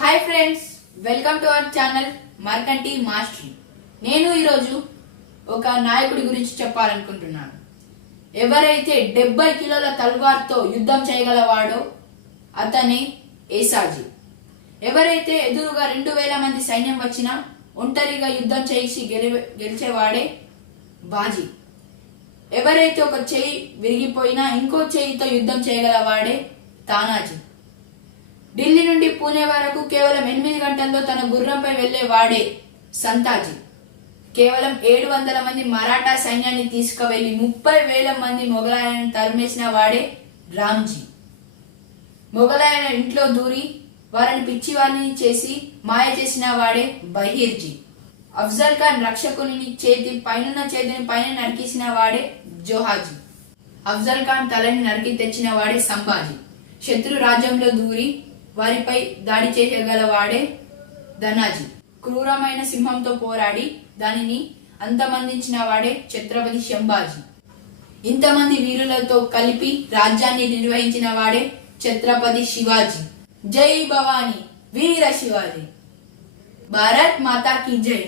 Hi friends, welcome to our channel మార్కంటి mastery. నేను ఈరోజు ఒక నాయకుడి గురించి చెప్పాలనుకుంటున్నాను. ఎవరైతే 70 కిలోల తల్వార్తో యుద్ధం చేయగలవాడో అతనే ఏసాజీ. ఎవరైతే ఎదురుగా 2000 మంది సైన్యం వచ్చినా ఒంటరిగా యుద్ధం చేసి గెలిచేవాడే బాజీ. ఎవరైతే ఒక చేయి విరిగిపోయినా ఇంకో చేయితో యుద్ధం చేయగలవాడే తానాజీ. ఢిల్లీ నుండి పూణే వరకు కేవలం 8 గంటల్లో తన గుర్రంపై వెళ్లే వాడే సంతాజీ. కేవలం 700 మంది మరాఠా సైన్యాన్ని తీసుకువెళ్లి 30,000 మంది మొఘలాయలను తరిమేసిన వాడే రామ్జీ. మొఘలాయన ఇంట్లో దూరి వారిని పిచ్చివారిని చేసి మాయ చేసిన వాడే బహీర్జీ. అఫ్జల్ ఖాన్ రక్షకుని చేతిని పైన నరికేసిన వాడే జోహాజీ. అఫ్జల్ ఖాన్ తలని నరికి తెచ్చిన వాడే సంభాజీ. శత్రు రాజ్యంలో దూరి వారిపై దాడి చేయగలవాడే ధనాజీ. క్రూరమైన సింహంతో పోరాడి దానిని అంతమందించిన వాడే ఛత్రపతి శంభాజీ. ఇంతమంది వీరులతో కలిపి రాజ్యాన్ని నిర్వహించిన వాడే ఛత్రపతి శివాజీ. జై భవానీ, వీర శివాజీ. భారత్ మాతా కీ జై.